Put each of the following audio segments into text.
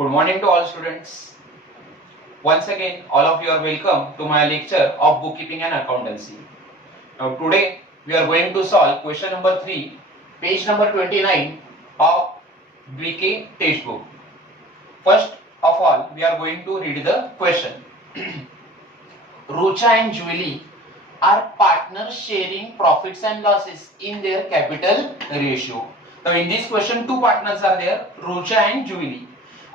Good morning to all students. Once again, all of you are welcome to my lecture of bookkeeping and accountancy. Now today we are going to solve question number 3, page number 29 of BK textbook. First of all, we are going to read the question. Rucha and Julie are partners sharing profits and losses in their capital ratio. Now in this question, two partners are there, Rucha and Julie,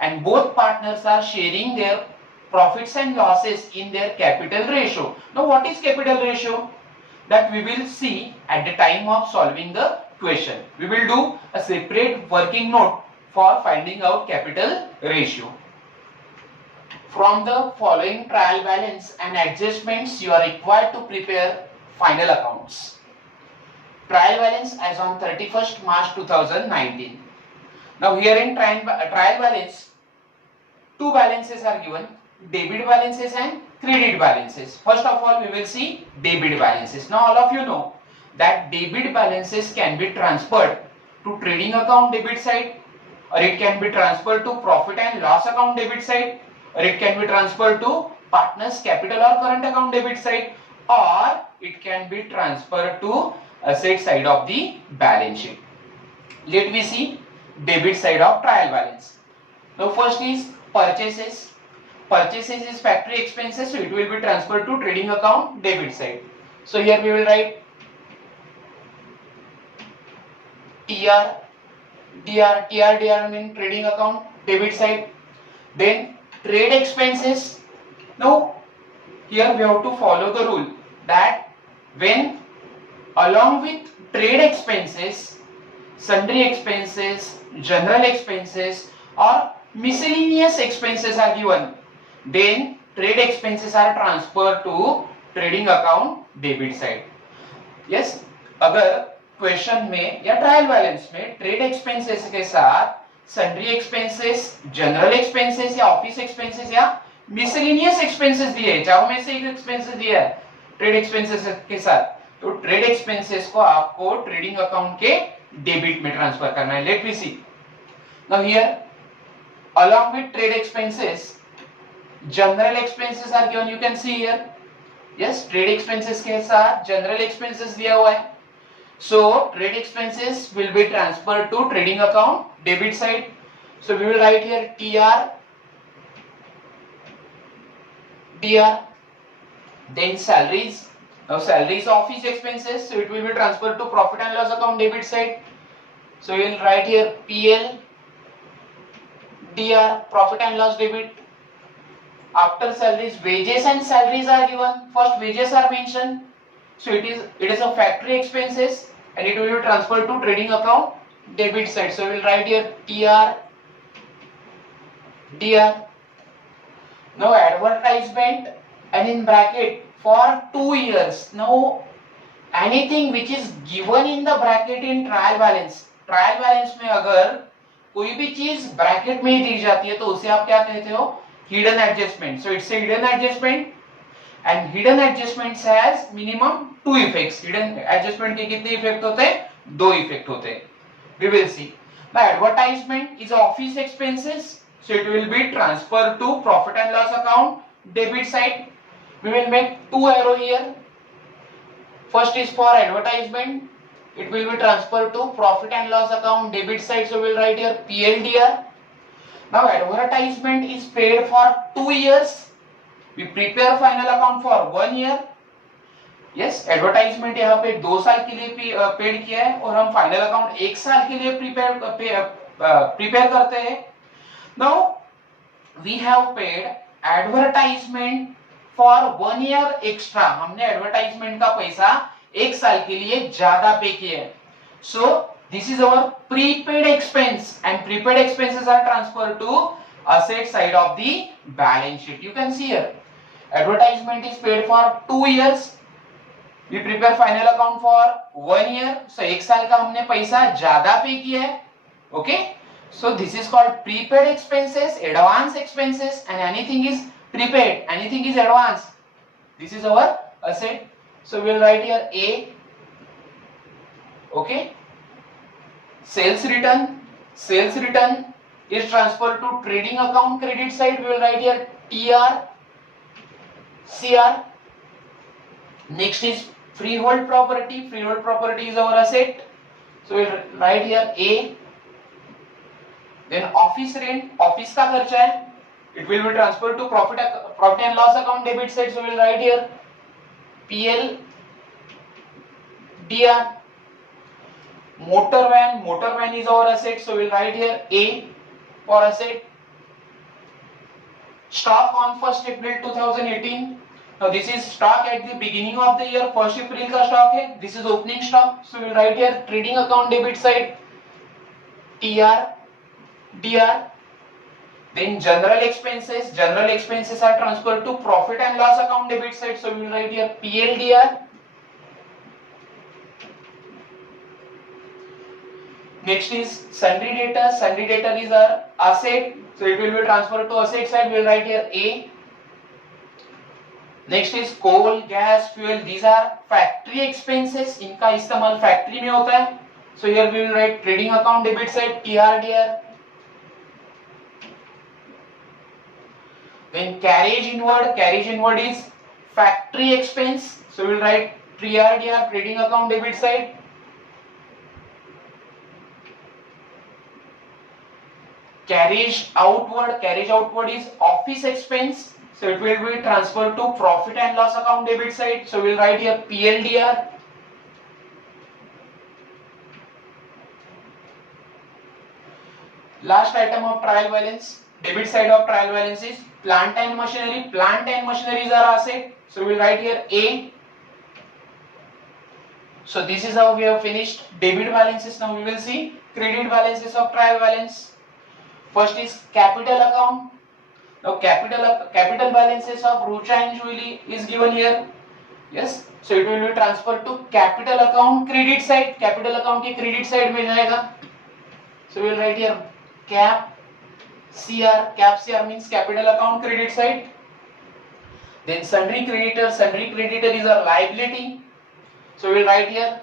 and both partners are sharing their profits and losses in their capital ratio. Now what is capital ratio? That we will see at the time of solving the question. We will do a separate working note for finding out capital ratio. From the following trial balance and adjustments, you are required to prepare final accounts. Trial balance as on 31st March 2019. Now here in trial balance, two balances are given, debit balances and credit balances. First of all, we will see debit balances. Now all of you know that debit balances can be transferred to trading account debit side, or it can be transferred to profit and loss account debit side, or it can be transferred to partners capital or current account debit side, or it can be transferred to asset side of the balance sheet. Let me see debit side of trial balance. Now first is purchases. Purchases is factory expenses, so it will be transferred to trading account debit side. So here we will write TR, DR means trading account debit side. Then trade expenses. Now here we have to follow the rule that when along with trade expenses, sundry expenses, general expenses or miscellaneous expenses are given, then trade expenses are transferred to trading account debit side. Yes, अगर question में या trial balance में trade expenses के साथ sundry expenses, general expenses या office expenses या miscellaneous expenses दिए, चारों में से एक एक्सपेंसेस दिया है ट्रेड एक्सपेंसेस के साथ, तो ट्रेड एक्सपेंसेस को आपको ट्रेडिंग अकाउंट के डेबिट में ट्रांसफर करना है. Let me see. Now here along with trade expenses, general expenses are given. You can see here. Yes, trade expenses के साथ general expenses दिया हुआ है. So trade expenses will be transferred to trading account debit side. So we will write here TR, DR. Then salaries. Now salaries are office expenses, so it will be transferred to profit and loss account debit side. So we will write here PL, DR, profit and loss debit. After salaries, wages and salaries are given. First wages are mentioned, so it is a factory expenses and it will be transferred to trading account debit side. So we will write here TR, DR. Now advertisement and in bracket for 2 years. Now anything which is given in the bracket in trial balance में अगर कोई भी चीज bracket में दी जाती है तो उसे आप क्या कहते हो? Hidden adjustment. So it's a hidden adjustment and hidden adjustments has minimum 2 effects. Hidden adjustment के कितने इफेक्ट होते हैं? 2 इफेक्ट होते हैं. We will see. The advertisement is office expenses, so it will be transferred to profit and loss account debit side. We will make 2 arrow here. First is for advertisement, it will be transferred to profit and loss account debit side, so we will write here PLDR. Now advertisement is paid for 2 years. We prepare final account for 1 year. Yes, advertisement यहाँ पे 2 साल के लिए paid किया है और हम final account 1 साल के लिए प्रिपेयर करते हैं. Now we have paid advertisement for 1 year extra. हमने एडवर्टाइजमेंट का पैसा 1 साल के लिए ज्यादा पे किए. So this is our prepaid expense and prepaid expenses are transferred to asset side of the balance sheet. You can see here advertisement is paid for 2 years. We prepare final account for 1 year. So 1 साल का हमने पैसा ज्यादा pay किया है. Okay, so this is called prepaid expenses, advance expenses, and anything is prepaid, anything is advance. This is our asset. So we will write here A. Okay. Sales return is transferred to trading account credit side. We will write here TR CR. Next is freehold property. Freehold property is our asset, so we'll write here A. Then office rent, office का खर्चा है, it will be transferred to profit and loss account debit side, so we'll write here PL DR. Motor van is our asset, so we'll write here A for asset. Stock on 1st April 2018. Now this is stock at the beginning of the year, 1st April का stock है. This is opening stock, so we'll write here trading account debit side TR DR. Then general expenses are transferred to profit and loss account debit side, so we will write here PLDR. Next is sundry debtor is our asset, so it will be transferred to asset side, we will write here A. Next is coal, gas, fuel, these are factory expenses, इनका इस्तेमाल factory में होता है, so here we will write trading account debit side TRDR. Then carriage inward is factory expense, so we will write TRDR trading account debit side. Carriage outward is office expense, so it will be transferred to profit and loss account debit side, so we will write here PLDR. Last item of trial balance, debit side of trial balance is plant and machinery. Plant and machinery is our asset, so we will write here A. So this is how we have finished debit balances. Now we will see credit balances of trial balance. First is capital account. Now capital balances of Rucha and Julie is given here. Yes, so it will be transferred to capital account credit side. Capital account के credit side में जाएगा. So we will write here cap CR means capital account credit side. Then sundry creditor is a liability, so we will write here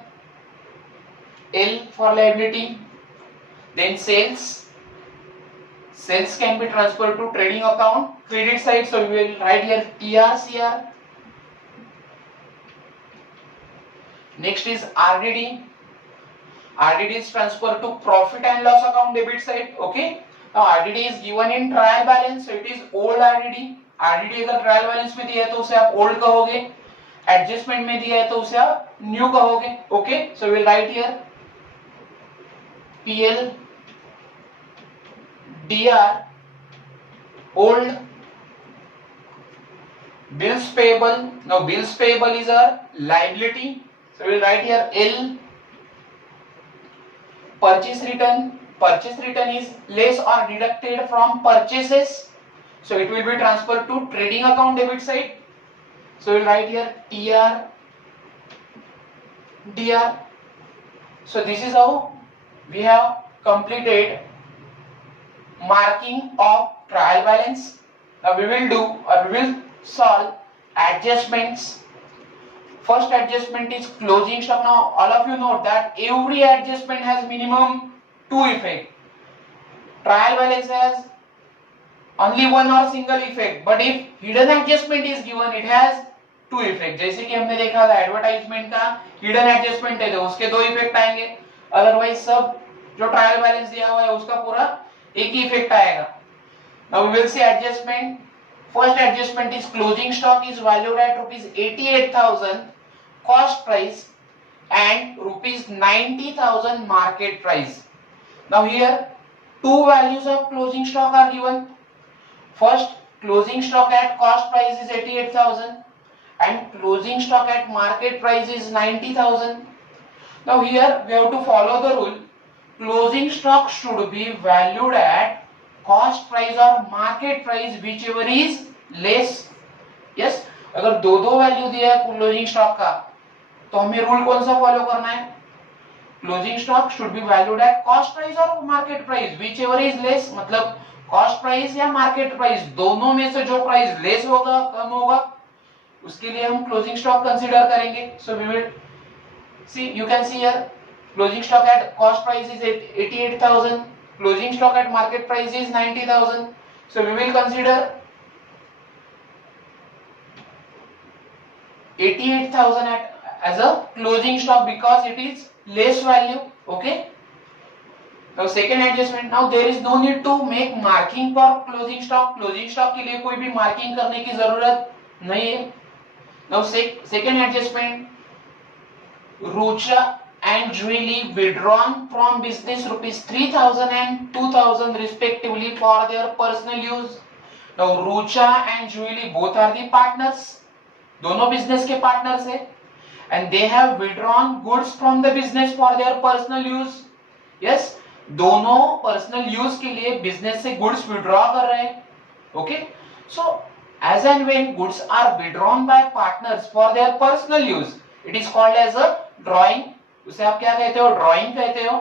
L for liability. Then sales can be transferred to trading account credit side, so we will write here TRCR. Next is RDD is transferred to profit and loss account debit side. Okay, now RDD is given in trial balance, so it is old RDD. अगर trial balance में दिया है तो उसे आप old कहोगे, adjustment में दिया है तो उसे आप न्यू कहोगे. Okay, so will write here PL DR old. Bills payable. Now bills payable is our liability, so we will write here L. Purchase return is less or deducted from purchases, so it will be transferred to trading account debit side, so we will write here TR DR. So this is how we have completed marking of trial balance. Now we will solve adjustments. First adjustment is closing stock. Now all of you know that every adjustment has minimum 2 effect. Trial balance has only one or single effect, but if hidden adjustment is given, it has 2 effect. जैसे कि हमने देखा था advertisement का hidden adjustment है तो उसके 2 effect आएंगे, अदरवाइज सब जो ट्रायल बैलेंस दिया हुआ है उसका पूरा एक ही इफेक्ट आएगा. Now we will see adjustment. First adjustment is closing stock is valued at rupees 88,000 cost price and rupees 90,000 market price. Now here two values of closing stock are given. First, closing stock at cost price is 88,000 and closing stock at market price is 90,000. Now here we have to follow the rule. Closing stock should be valued at cost price or market price, whichever is less. Yes, अगर दो value दिया है closing stock का तो हमें rule कौन सा follow करना है? Closing stock should be valued at cost price और market price, whichever is less. मतलब कॉस्ट प्राइस या मार्केट प्राइस दोनों में से जो प्राइस लेस होगा, कम होगा, उसके लिए हम क्लोजिंग स्टॉक कंसीडर करेंगे. So we will see, you can see here closing stock at cost price is 88,000 closing stock at market price is 90,000. So we will consider 88,000 as a closing stock because it is less value. Okay. Now second adjustment, now there is no need to make marking for closing stock. Closing stock के लिए कोई भी marking करने की जरूरत नहीं है. Now second adjustment, Rucha and Julie withdrawn from business rupees 3,000 and 2,000 respectively for their personal use. Now Rucha and Julie both are the partners. दोनों business के partners हैं. And they have withdrawn goods from the business for their personal use. Yes, दोनों personal use के लिए business से goods withdraw कर रहे हैं. Okay, so as and when goods are withdrawn by partners for their personal use, it is called as a drawing. उसे आप क्या कहते हो? ड्राइंग कहते हो.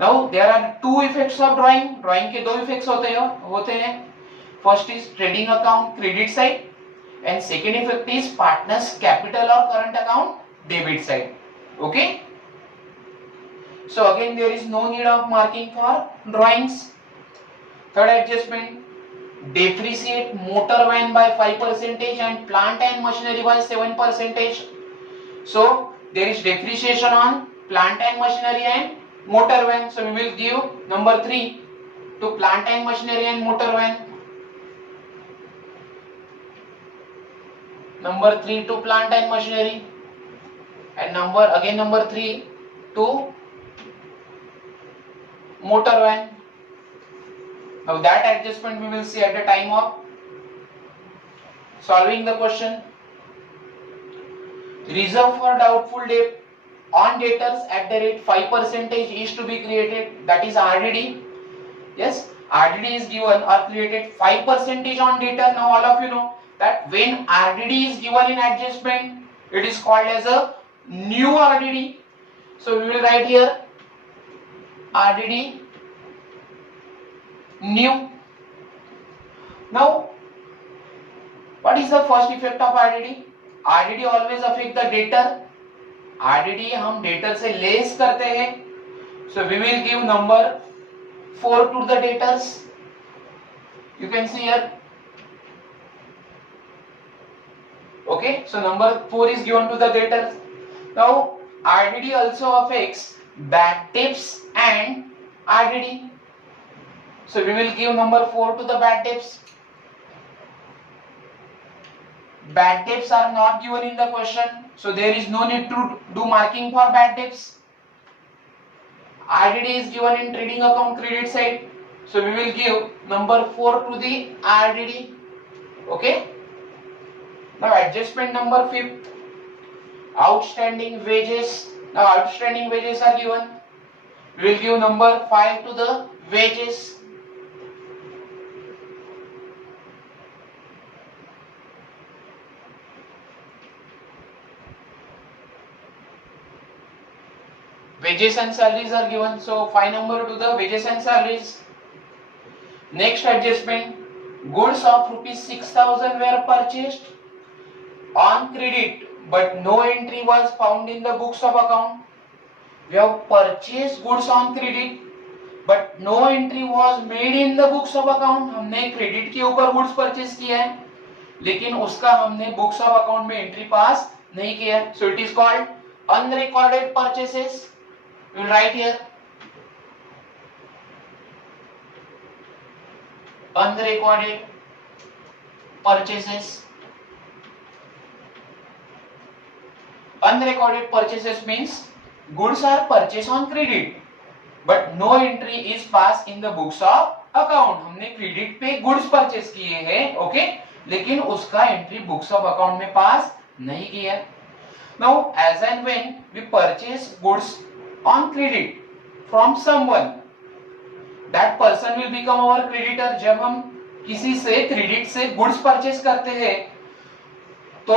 Now there are two effects of drawing. Drawing के दो इफेक्ट्स होते हैं. First is trading account credit side and second effect is partners capital और current account debit side. Okay, so again there is no need of marking for drawings. Third adjustment, depreciate motor van by 5% and plant and machinery by 7%. So there is depreciation on plant and machinery and motor van. So we will give number 3 to plant and machinery and motor van. Number 3 to plant and machinery and number 3 to motor van. Now that adjustment we will see at the time of solving the question. Reserve for doubtful debt on debtors at the rate 5% is to be created, that is RDD. Yes, RDD is given or created 5% on debtor. Now all of you know that when RDD is given in adjustment, it is called as a new RDD. So we will write here RDD new. Now what is the first effect of RDD? RDD always affect the debtor. RDD हम debtor से less करते हैं. So we will give number 4 to the debtors. You can see here. Okay, so number 4 is given to the debtors. Now RDD also affects bad debts and RDD. So we will give number 4 to the bad debts. Bad debts are not given in the question, so there is no need to do marking for bad debts. RDD is given in trading account credit side, so we will give number 4 to the RDD. Okay. Now adjustment number 5, outstanding wages. Now outstanding wages are given. We will give number 5 to the wages. Wages and salaries are given, so 5 number to the wages and salaries. Next adjustment, goods of rupees 6,000 were purchased on credit but no entry was found in the books of account. We have purchased goods on credit but no entry was made in the books of account. हमने credit के ऊपर goods purchase किया है लेकिन उसका हमने books of account में entry पास नहीं किया है. So it is called unrecorded purchases. We will write here unrecorded purchases. Unrecorded purchases means goods are purchased on credit but no entry is passed in the books of account. हमने credit पे goods purchase किए हैं, okay, लेकिन उसका entry books of account में पास नहीं किया. Now as and when we purchase goods on credit from someone, that person will become our creditor. जब हम किसी से क्रेडिट से गुड्स परचेज करते हैं तो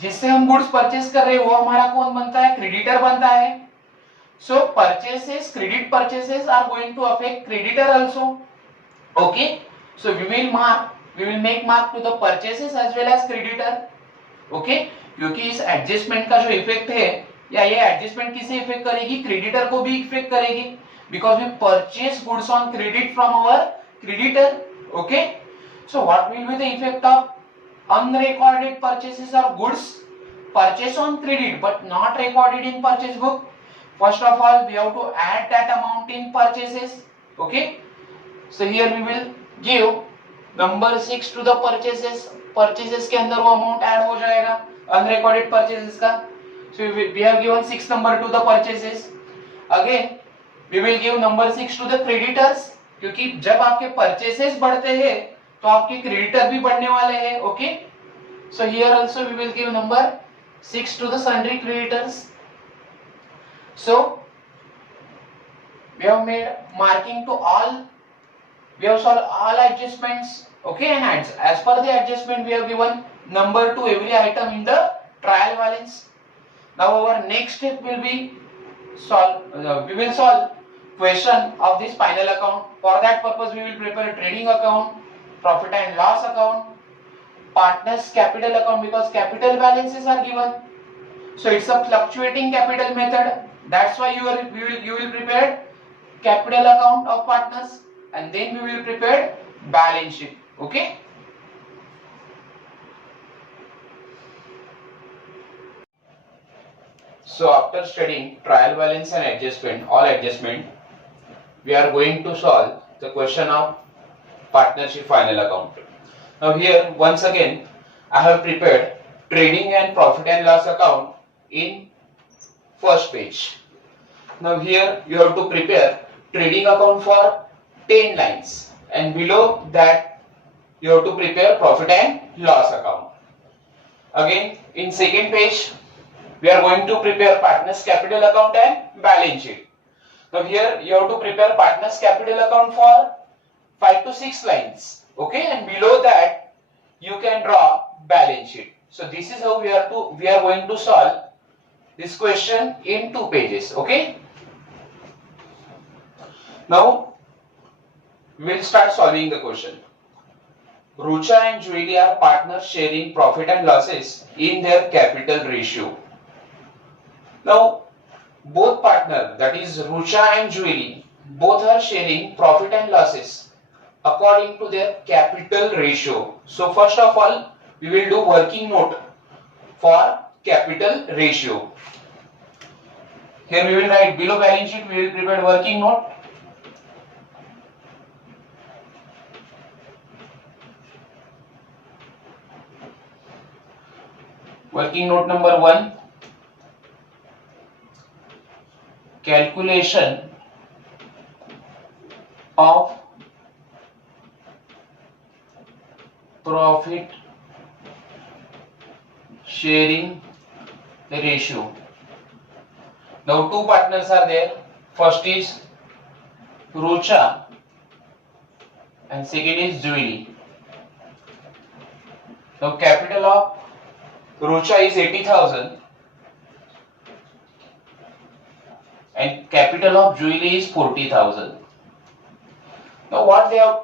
जिससे हम गुड्स परचेज कर रहे हैं वो हमारा कौन बनता है? क्रेडिटर बनता है. So purchases, credit purchases are going to affect creditor also. Okay, so we will make mark to the purchases as well as creditor. Okay, क्योंकि इस एडजस्टमेंट का जो इफेक्ट है या ये एडजस्टमेंट किसे इफेक्ट करेगी? क्रेडिटर को भी इफेक्ट करेगी. because we purchase goods on credit from our creditor. Okay, so what will be the effect of unrecorded purchases or goods purchased on credit but not recorded in purchase book? First of all, we have to add that amount in purchases. Okay, so here we will give number 6 to the purchases. Purchases के अंदर वो amount add हो जाएगा unrecorded purchases का. So we have given 6 number to the purchases. Again we will give number 6 to the creditors, क्योंकि जब आपके purchases बढ़ते हैं तो आपके creditor भी बढ़ने वाले हैं. Okay, so here also we will give number 6 to the sundry creditors. So we have made marking to all, we have solved all adjustments. Okay, and as per the adjustment we have given number to every item in the trial balance. Now our next step will be we will solve question of this final account. For that purpose we will prepare a trading account, profit and loss account, partners capital account, because capital balances are given. So it's a fluctuating capital method. That's why you will prepare capital account of partners, and then we will prepare balance sheet. Okay, so after studying trial balance and adjustment, all adjustment, we are going to solve the question of partnership final account. Now here once again I have prepared trading and profit and loss account in first page. Now here you have to prepare trading account for 10 lines, and below that you have to prepare profit and loss account. Again in second page we are going to prepare partners capital account and balance sheet. Now here you have to prepare partners capital account for 5 to 6 lines. Okay, and below that you can draw balance sheet. So this is how we are going to solve this question in 2 pages. Okay, now we will start solving the question. Rucha and Julie are partners sharing profit and losses in their capital ratio. Now both partners, that is Rucha and Julie, both are sharing profit and losses according to their capital ratio. So first of all we will do working note for capital ratio. Here we will write below balance sheet, we will prepare working note. Working note number 1, calculation of profit sharing ratio. Now 2 partners are there. First is Rucha and second is Julie. Now capital of Rucha is 80,000 and capital of Julie is 40,000. Now what they have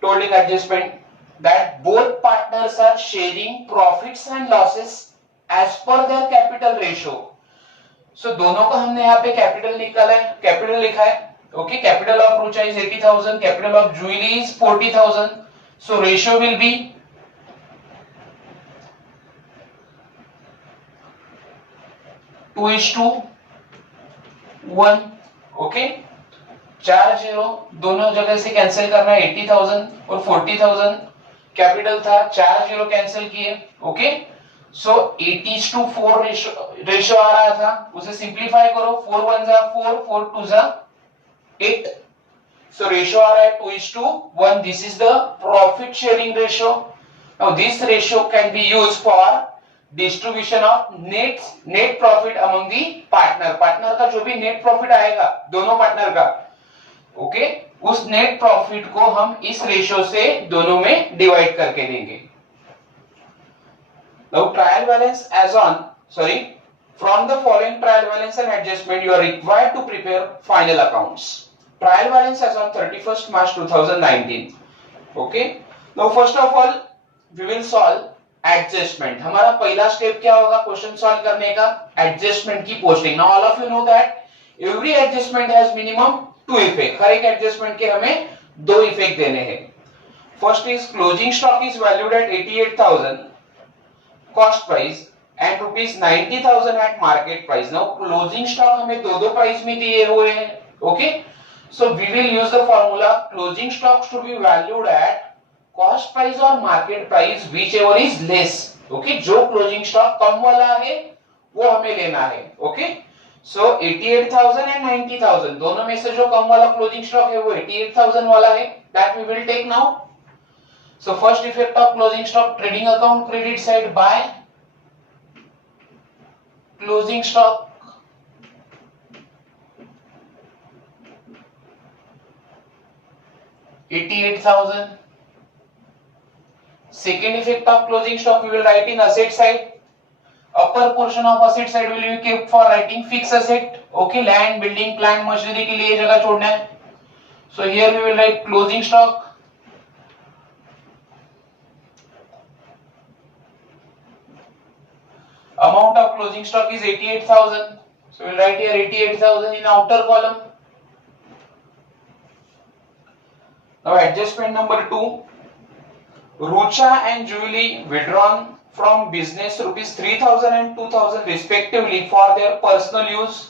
told in adjustment, that both partners are sharing profits and losses as per their capital ratio. So दोनों का हमने यहाँ पे capital निकाला है, capital लिखा है. Okay, capital of Rucha is 80,000, capital of Julie is 40,000. So ratio will be 2:1. Okay, 4 0 दोनों जगह से कैंसिल करना है. 80,000 और 40,000 कैपिटल था, 4 0 कैंसिल किए. ओके, सो 80:4 रेशियो आ रहा था, उसे सिंप्लीफाई करो. 4 1 जा 4, 4 2 जा 8. सो रेशियो आ रहा है 2:1. This is the profit sharing ratio. Now this ratio can be used for distribution of net profit among the partner का जो भी नेट प्रॉफिट आएगा दोनों पार्टनर का. ओके, उस नेट प्रॉफिट को हम इस रेशियो से दोनों में डिवाइड करके देंगे. Now trial balance as on from the following trial balance and adjustment you are required to prepare final accounts. Trial balance as on 31st March 2019. Okay, now first of all we will solve adjustment. हमारा पहला step क्या होगा question solve करने का? Adjustment की posting. Now all of you know that every adjustment has minimum 2 effect, हर एक adjustment के हमें 2 इफेक्ट देने हैं. First is closing stock is valued at 88,000 cost price and rupees 90,000 at market price. Now closing stock हमें दो price में दिए हुए हैं. Okay, so we will use the formula closing stocks to be valued at cost price और market price which ever is less. Okay, जो closing stock कम वाला है वो हमें लेना है. ओके, सो 88,000 एंड 90,000 दोनों में से जो कम वाला क्लोजिंग स्टॉक है वो 88,000 वाला है. That we will take now. So first effect of closing stock, trading account credit side by closing stock 88,000. Second effect of closing stock we will write in asset side. Upper portion of asset side will be kept for writing fixed asset. Okay, land, building, plant, machinery के लिए जगह छोड़ना है. So here we will write closing stock. Amount of closing stock is 88,000. So we'll write here 88,000 in outer column. Now adjustment number 2. Rucha and Julie withdrawn from business rupees 3,000 and 2,000 respectively for their personal use.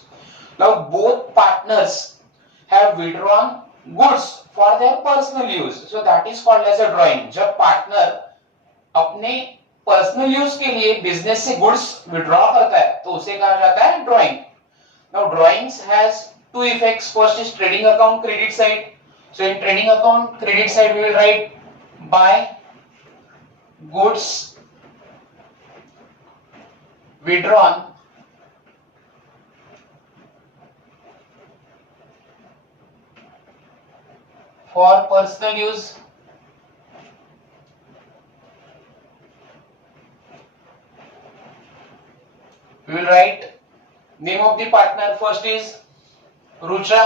Now both partners have withdrawn goods for their personal use. So that is called as a drawing. जब partner अपने personal use के लिए business से goods withdraw करता है तो उसे कहा जाता है drawing. Now drawings has 2 effects. First is trading account credit side. So in trading account credit side we will write by goods withdrawn for personal use. We will write name of the partner. First is Rucha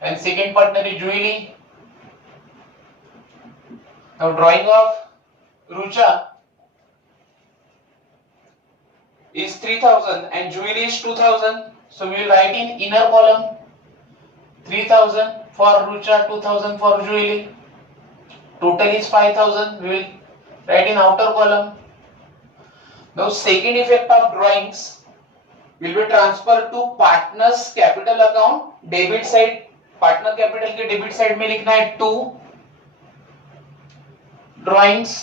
and second partner is Julie. Now drawing of Rucha is 3,000 and Julie is 2,000. So we will write in inner column 3,000 for Rucha, 2,000 for Julie. Total is 5,000. We will write in outer column. Now second effect of drawings will be transferred to partners capital account debit side. partner capital के debit side में लिखना है 2 drawings.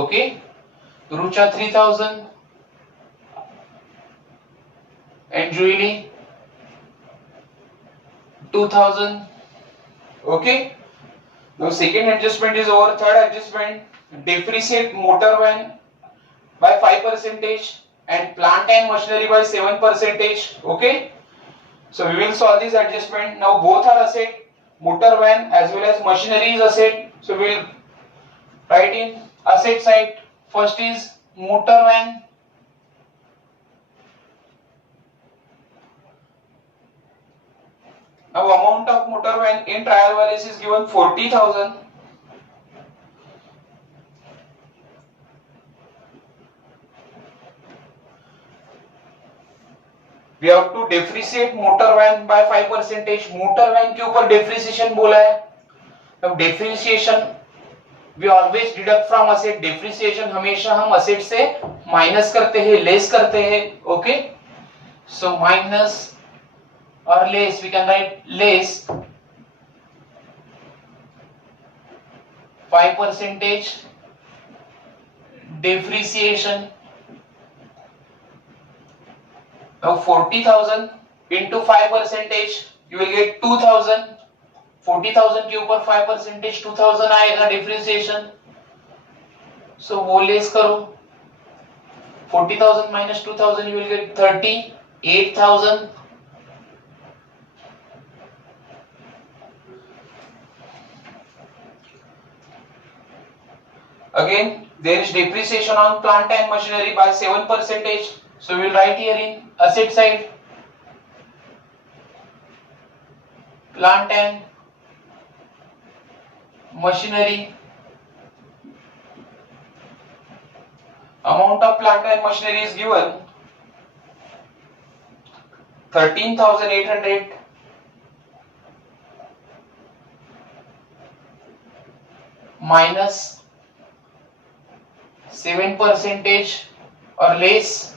Okay, Rucha 3,000 and Julie 2,000. Okay, now second adjustment is over. Third adjustment, depreciate motor van by 5% and plant and machinery by 7%. Okay, so we will solve this adjustment. Now both are asset, motor van as well as machinery is asset. So we will write in asset side. First is motor van. Now amount of motor van in trial balance is given 40,000. We have to depreciate motor van by 5%. motor van के ऊपर depreciation बोला है. अब depreciation we always deduct from asset. depreciation हमेशा हम asset से minus करते हैं, less करते हैं. Okay, so minus or less, we can write less 5% depreciation. Now 40,000 into 5% you will get 2,000. 40,000 के ऊपर 5% 2,000 आएगा depreciation. So वो लेस करो. 40,000 minus 2,000 you will get 38,000. Again, there is depreciation on plant and machinery by 7%. So we will write here in asset side plant and machinery Amount of plant and machinery is given 13,800 minus 7% or less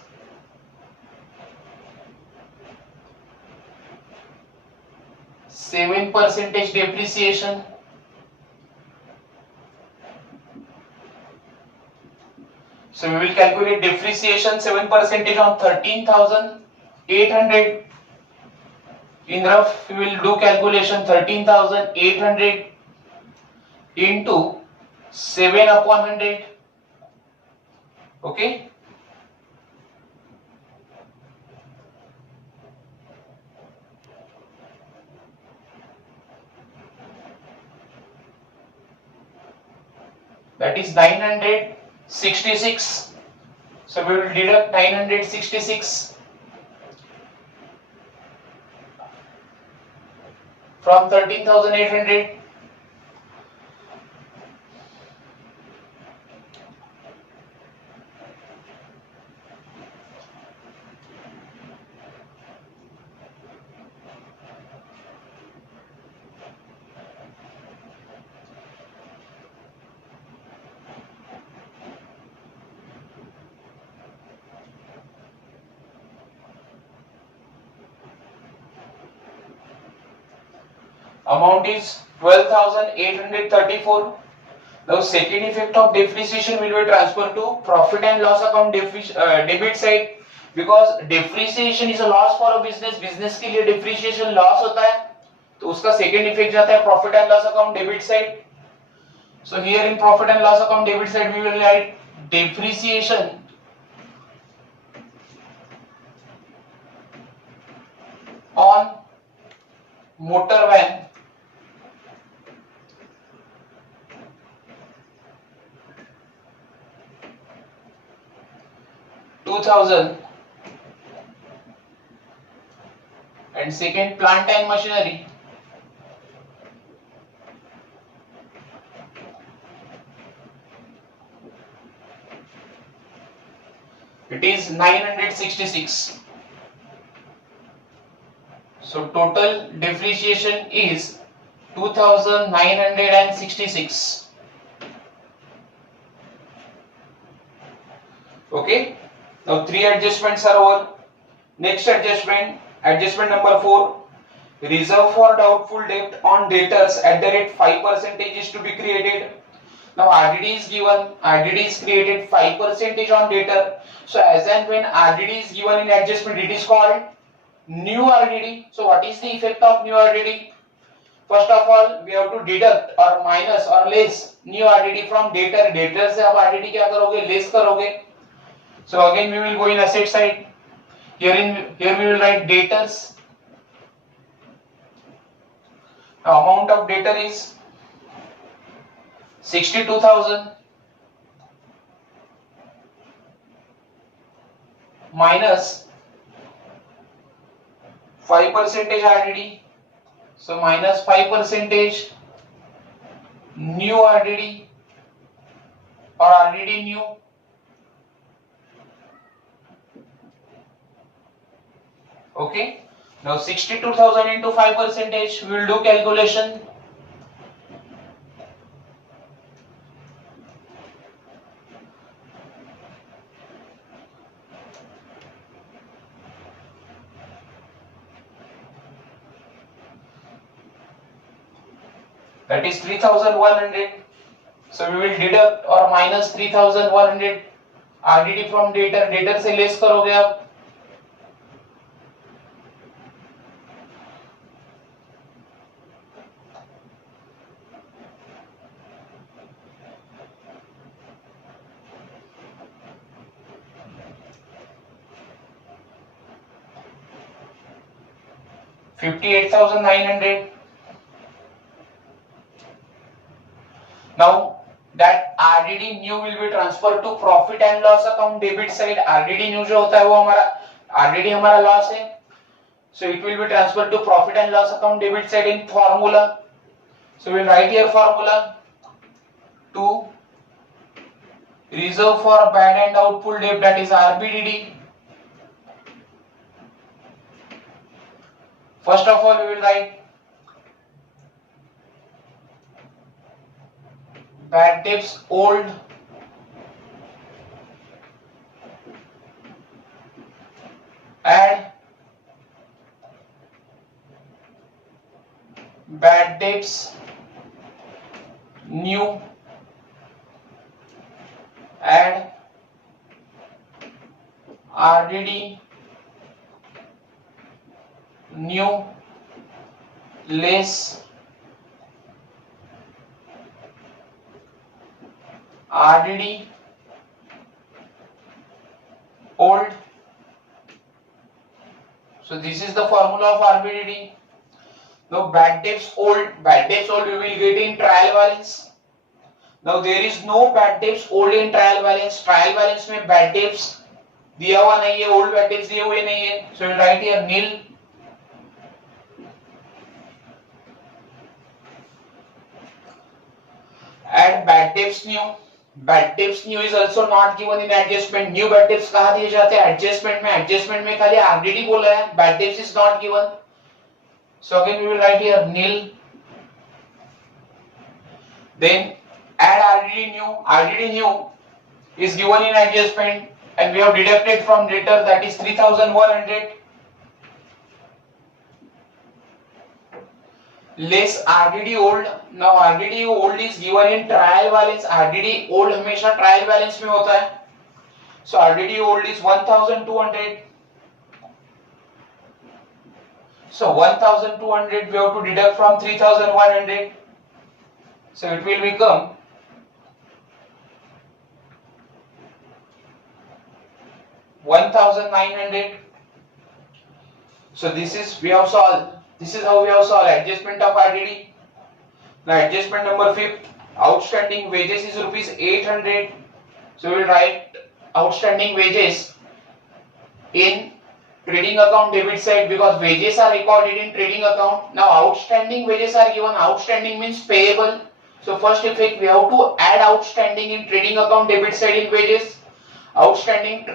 7% depreciation. So we will calculate depreciation 7% on 13,800. In rough, we will do calculation 13,800 into 7 upon 100. Okay. That is 966. So we will deduct 966 from 13,800. Amount is 12,834. The second effect of depreciation will be transferred to profit and loss account debit side, because depreciation is a loss for a business. Business के लिए depreciation loss होता है, तो उसका second effect जाता है profit and loss account debit side. So here in profit and loss account debit side we will write depreciation on motor van 2,000 and second plant and machinery it is 966. So total depreciation is 2,966. Okay. Now three adjustments are over. Next adjustment, adjustment number 4. Reserve for doubtful debt on debtors at the rate 5% is to be created. Now RDD is given, RDD is created 5% on debtor. So as and when RDD is given in adjustment, it is called new RDD. So what is the effect of new RDD? First of all, we have to deduct or minus or less new RDD from debtor. Debtor से आप RDD क्या करोगे? Less करोगे. So again we will go in asset side. Here we will write debtors. Now amount of debtor is 62,000 minus 5% RDD. So minus 5% new RDD or RDD new. Okay. Now 62,000 into 5%, we will do calculation. That is 3,100. So we will deduct or minus 3,100 RDD from debtor. Debtor से less करोगे आप. $58,900. Now that RDD new will be transferred to profit and loss account debit side. RDD new जो होता है वो हमारा RDD हमारा loss है. So it will be transferred to profit and loss account debit side in formula. So we will write here formula 2 reserve for bad and doubtful debt, that is RBDD. First of all, we will write bad debts old, add bad debts new, add RDD new less RDD old. So this is the formula of RBDD. Now bad debts old we will get in trial balance. Now there is no bad debts old in trial balance. Trial balance में bad debts दिया हुआ नहीं है, old bad debts दिए हुए नहीं है. So we'll write here nil. Add bad debts new. Bad debts new is also not given in adjustment. New bad debts कहाँ दिए जाते हैं? Adjustment में. Adjustment में खाली RDD बोला है. Bad debts is not given. So again we will write here nil. Then add RDD new. RDD new is given in adjustment and we have deducted from debtor, that is 3100. Less RDD old. Now RDD old is given in trial balance. RDD old हमेशा trial balance में होता है. So RDD old is 1200. So 1200 we have to deduct from 3100. So it will become 1900. So this is we have solved. This is how we have solved adjustment of RDD. Now adjustment number 5, outstanding wages is rupees 800. So we will write outstanding wages in trading account debit side because wages are recorded in trading account. Now outstanding wages are given. Outstanding means payable. So first effect we have to add outstanding in trading account debit side in wages. Outstanding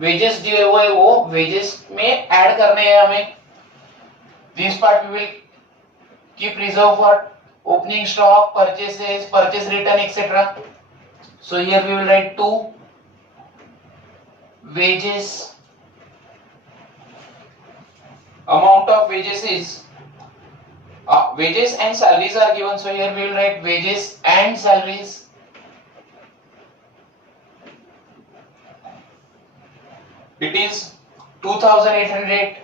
wages दिए हुए वो wages में add करने हैं हमें. This part we will keep reserve for opening stock, purchases, purchase return, etc. So here we will write 2 wages. Amount of wages is wages and salaries are given. So here we will write wages and salaries. It is 2800.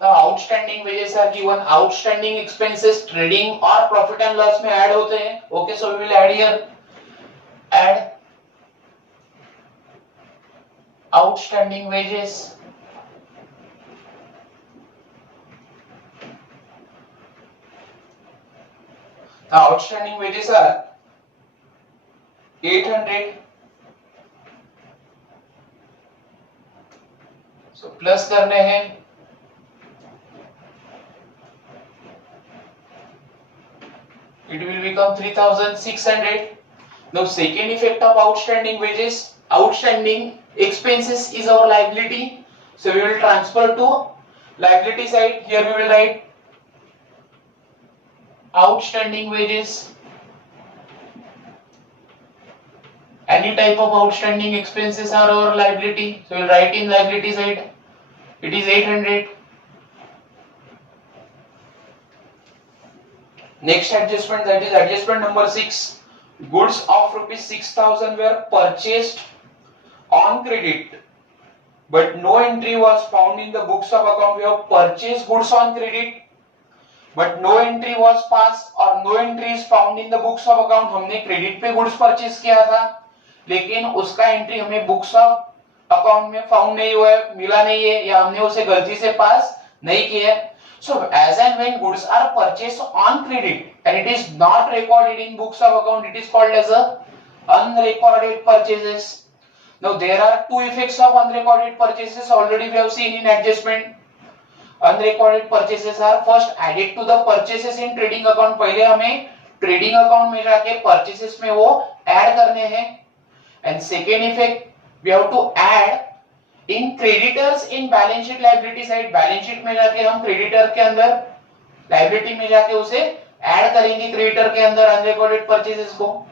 Now outstanding wages are given. Outstanding expenses trading और profit and loss में add होते हैं. Okay, so we will add here. Add outstanding wages. Now outstanding wages are 800. So plus करने हैं. It will become 3600. Now second effect of outstanding wages, outstanding expenses is our liability. So we will transfer to liability side. Here we will write outstanding wages. Any type of outstanding expenses are our liability. So we will write in liability side. It is 800. Next adjustment, that is adjustment number 6. Goods of rupees 6000 were purchased on credit, but no entry was found in the books of account. We have purchased goods on credit, but no entry was passed or no entry is found in the books of account. हमने credit पे goods purchase किया था, लेकिन उसका entry हमें books of account में found नहीं हुआ है, मिला नहीं है, या हमने उसे गलती से pass नहीं किया है. So as and when goods are purchased on credit and it is not recorded in books of account, it is called as a unrecorded purchases. Now there are two effects of unrecorded purchases already we have seen in adjustment. Unrecorded purchases are first added to the purchases in trading account. पहले हमें trading account में जाके purchases में वो add करने हैं। And second effect, we have to add in creditors in balance sheet liability side. Balance sheet में जाके हम क्रेडिटर के अंदर लायबिलिटी में जाके उसे ऐड करेंगे क्रेडिटर के अंदर अनरिकॉर्डेड परचेसेस को।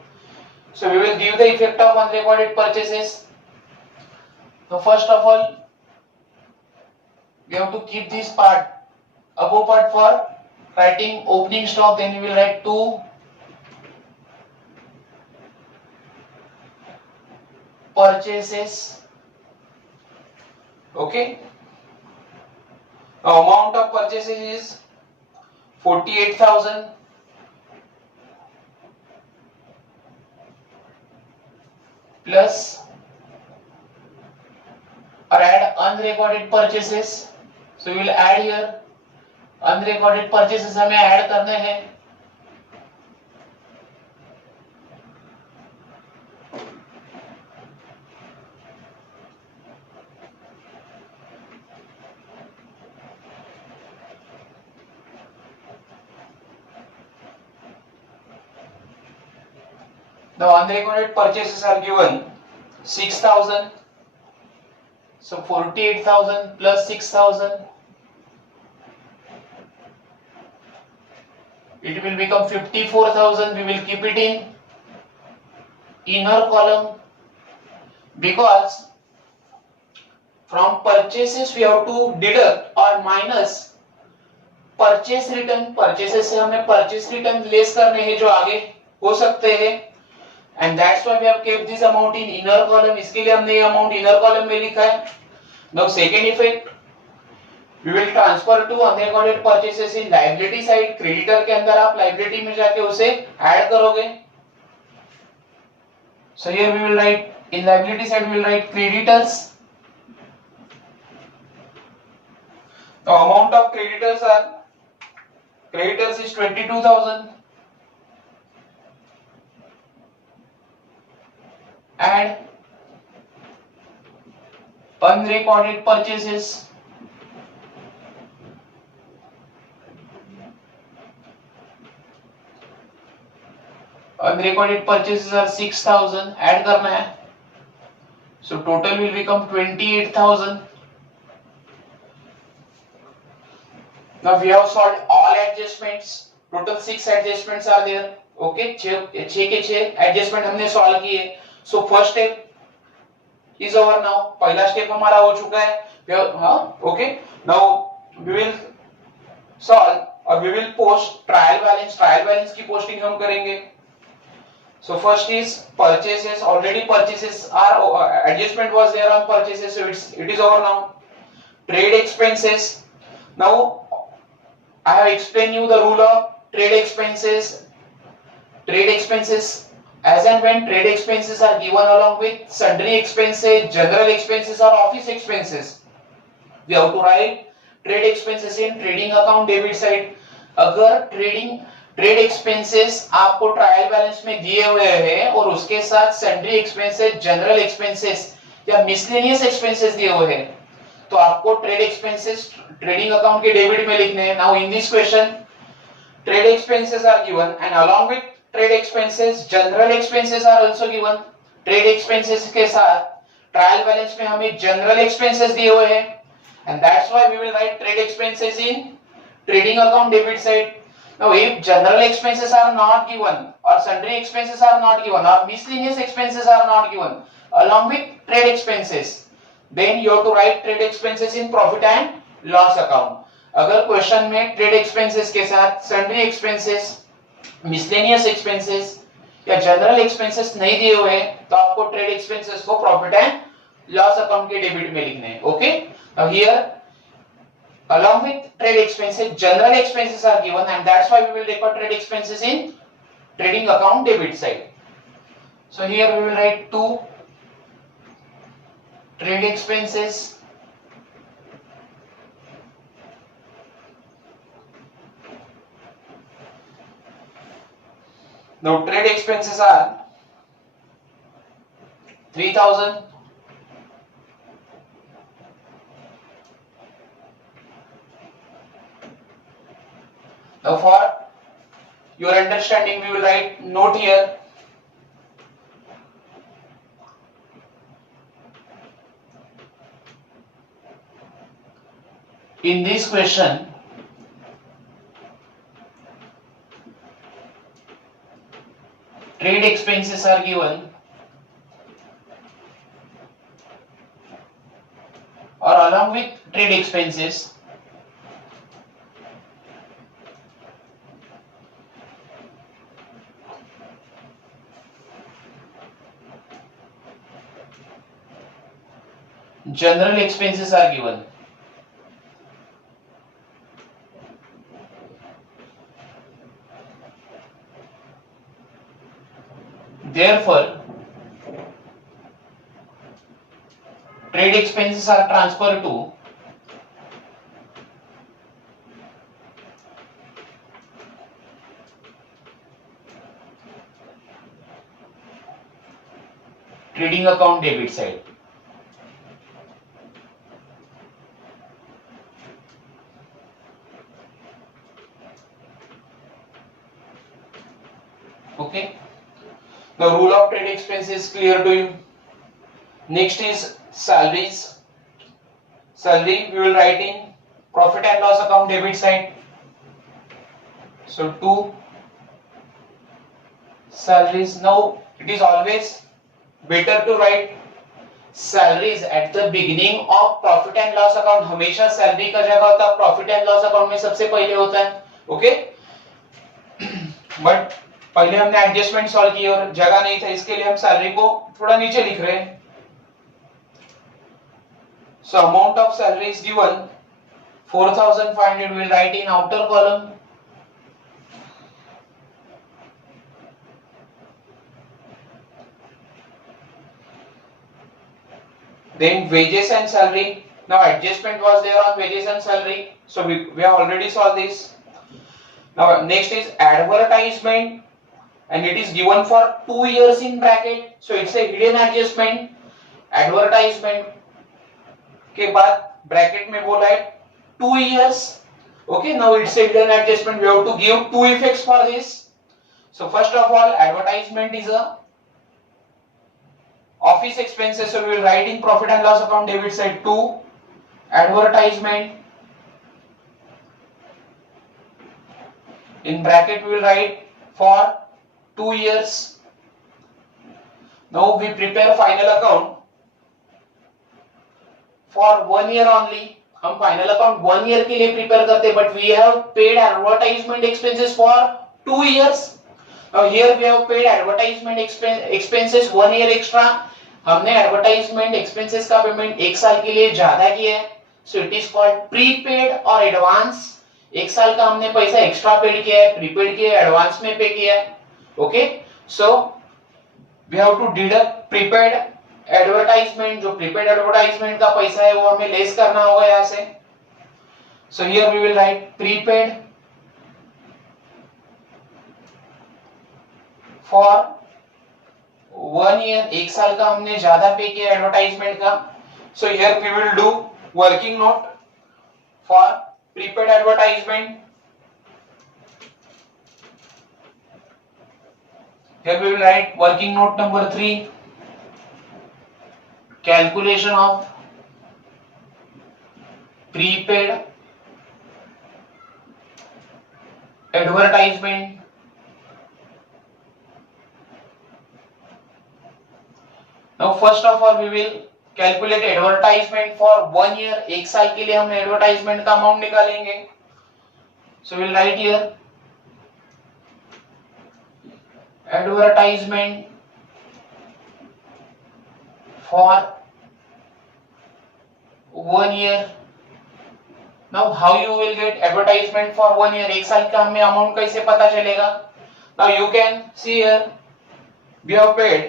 So we will give the effect of unrecorded purchases. तो first of all we have to keep this part above part for writing opening stock, then you will write to purchases. Okay, the amount of purchases is 48,000 plus or add unrecorded purchases. So we will add here unrecorded purchases हमें add करने हैं। The unrecorded purchases are given 6,000. So 48,000 plus 6,000. It will become 54,000. We will keep it in inner column because from purchases we have to deduct or minus purchase return. Purchases से हमें purchase return less करने हैं जो आगे हो सकते हैं, and that's why we have kept this amount in inner column. इसके लिए हमने ये amount inner column में लिखा है। Now second effect, we will transfer to unrecorded purchases in liability side. creditor के अंदर आप liability में जाके उसे add करोगे। So here we will write in liability side, we will write creditors. The amount of creditors is 22,000. Add unrecorded purchases. Unrecorded purchases are 6,000. Add करना है. So total will become 28,000. Now we have solved all adjustments. Total 6 adjustments are there. Okay, 6 के 6 adjustment हमने solve किए. So first step is over now. पहला step हमारा हो चुका है. Okay. Now we will solve और we will post trial balance. Trial balance की posting हम करेंगे. So first is purchases. Already purchases are adjustment was there on purchases, so it is over now. Trade expenses. Now I have explained you the rule of trade expenses. Trade expenses, as and when trade expenses are given along with sundry expenses, general expenses or office expenses, we have to write trade expenses in trading account debit side. अगर trade expenses आपको trial balance में दिए हुए हैं और उसके साथ sundry expenses, general expenses या मिसलेनियस एक्सपेंसेस दिए हुए हैं, तो आपको ट्रेड एक्सपेंसेस ट्रेडिंग अकाउंट के डेबिट में लिखने हैं। Now in this question trade expenses are given and along with trade expenses general expenses are also given. Trade expenses के साथ ट्रायल बैलेंस में हमें जनरल एक्सपेंसेस दिए हुए हैं, and that's why we will write trade expenses in trading account debit side. Now, if general expenses are not given, or sundry expenses are not given, or miscellaneous expenses are not given, along with trade expenses, then you have to write trade expenses in profit and loss account. अगर question में trade expenses के साथ sundry expenses, miscellaneous expenses या general expenses नहीं दिए हुए हैं, तो आपको ट्रेड एक्सपेंसेस को प्रॉफिट एंड लॉस अकाउंट के डेबिट में लिखने हैं। Okay, now here along with trade expenses, general expenses are given, and that's why we will record trade expenses in trading account debit side. So here we will write to trade expenses. Now trade expenses are 3,000. Now for your understanding we will write note here. In this question, trade expenses are given, or along with trade expenses, general expenses are given. Therefore, trade expenses are transferred to trading account debit side. Okay. The rule of trade expense is clear to you. Next is salaries. Salary we will write in profit and loss account debit side. So two salaries. Now it is always better to write salaries at the beginning of profit and loss account. हमेशा salary का जगह होता है profit and loss account में सबसे पहले होता है. ओके. बट पहले हमने एडजस्टमेंट सॉल्व की और जगह नहीं था, इसके लिए हम सैलरी को थोड़ा नीचे लिख रहे हैं. So amount of salary is given 4,500. We'll write in outer column. Then wages and salary. Now adjustment was there on wages and salary. So we have already solved this. Now next is advertisement, and it is given for 2 years in bracket. So it's a hidden adjustment. Advertisement के बाद bracket में बोला है 2 years. Okay, now it's a hidden adjustment. We have to give two effects for this. So first of all, advertisement is a office expenses. So we will write in profit and loss account debit side to advertisement. In bracket we will write for 2 years. Now we prepare final account for 1 year only. हम final account 1 year के लिए prepare करते, but we have paid advertisement expenses for 2 years. Now here we have paid advertisement expenses 1 year extra. हमने advertisement expenses का payment 1 साल के लिए ज्यादा किया है. So it is called prepaid और एडवांस. 1 साल का हमने पैसा एक्स्ट्रा पेड किया है, प्रीपेड किया है, एडवांस में पे किया है. Okay, so we have to deduct prepaid advertisement. जो प्रीपेड एडवर्टाइजमेंट का पैसा है वो हमें लेस करना होगा यहाँ से. So here we will write prepaid for 1 year. 1 साल का हमने ज्यादा पे किया एडवर्टाइजमेंट का. So here we will do working note for prepaid advertisement. Here we will write working note number 3. Calculation of prepaid advertisement. Now first of all we will calculate advertisement for 1 year. 1 साल के लिए हम advertisement का amount निकालेंगे. So we'll write here advertisement for 1 year. Now how you will get advertisement for 1 year? 1 साल का हमें amount कैसे पता चलेगा? Now you can see here we have paid,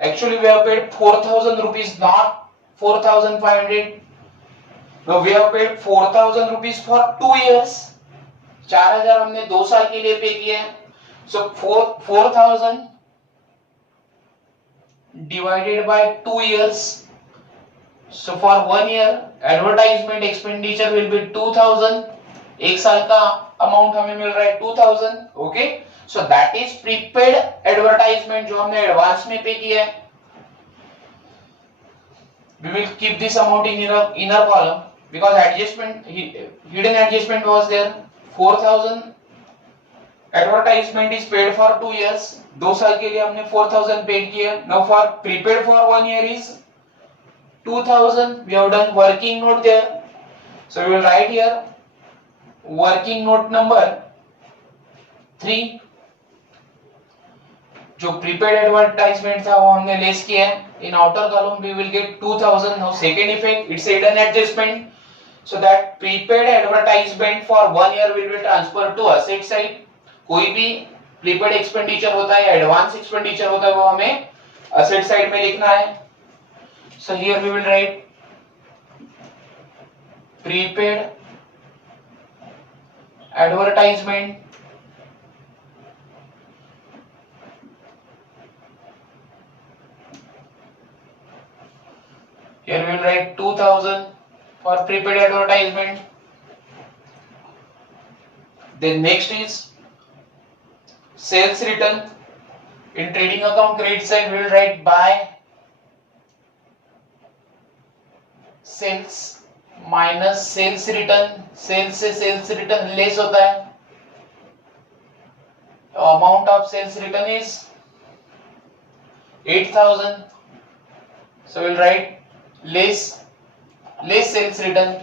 actually we have paid 4,000 rupees, not 4,500. Now we have paid 4,000 rupees for 2 years. 4,000 हमने 2 साल के लिए पे किए. So 4,000 divided by 2 years. So for 1 year advertisement expenditure will be 2,000. 1 साल का amount हमें मिल रहा है 2000. Okay, so that is prepaid advertisement जो हमने एडवांस में पे किया है. We will keep this amount in inner column because hidden adjustment was there. 4000 advertisement is paid for 2 years. 2 साल के लिए हमने 4000 paid किया. Now for prepaid for 1 year is 2000. We have done working note there. So we will write here working note number 3. जो prepaid advertisement था वो हमने less किया है. In outer column we will get 2000. Now second effect, it's hidden adjustment, so that prepaid advertisement for 1 year will be transfer to asset side. कोई भी prepaid expenditure होता है या एडवांस एक्सपेंडिचर होता है वो हमें असेट साइड में लिखना है. So here we will write prepaid advertisement here we will write 2000 for prepaid advertisement. Then next is sales return. In trading account credit side we will write buy sales minus sales return. sales से sales return less होता है. Amount of sales return is 8000. So we will write less sales return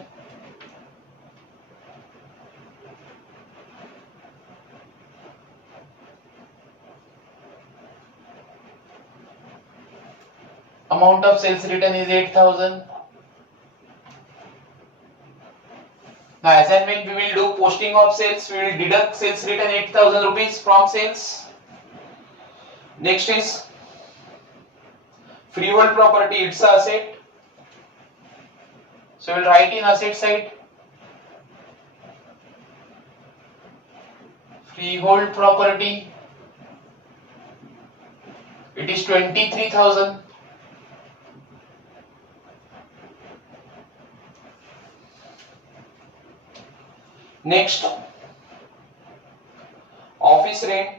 amount of sales return is 8000. Now assignment we will do posting of sales. We will deduct sales return 8000 rupees from sales. Next is freehold property, it's a asset. So we will write in asset side freehold property, it is 23,000. Next, office rent.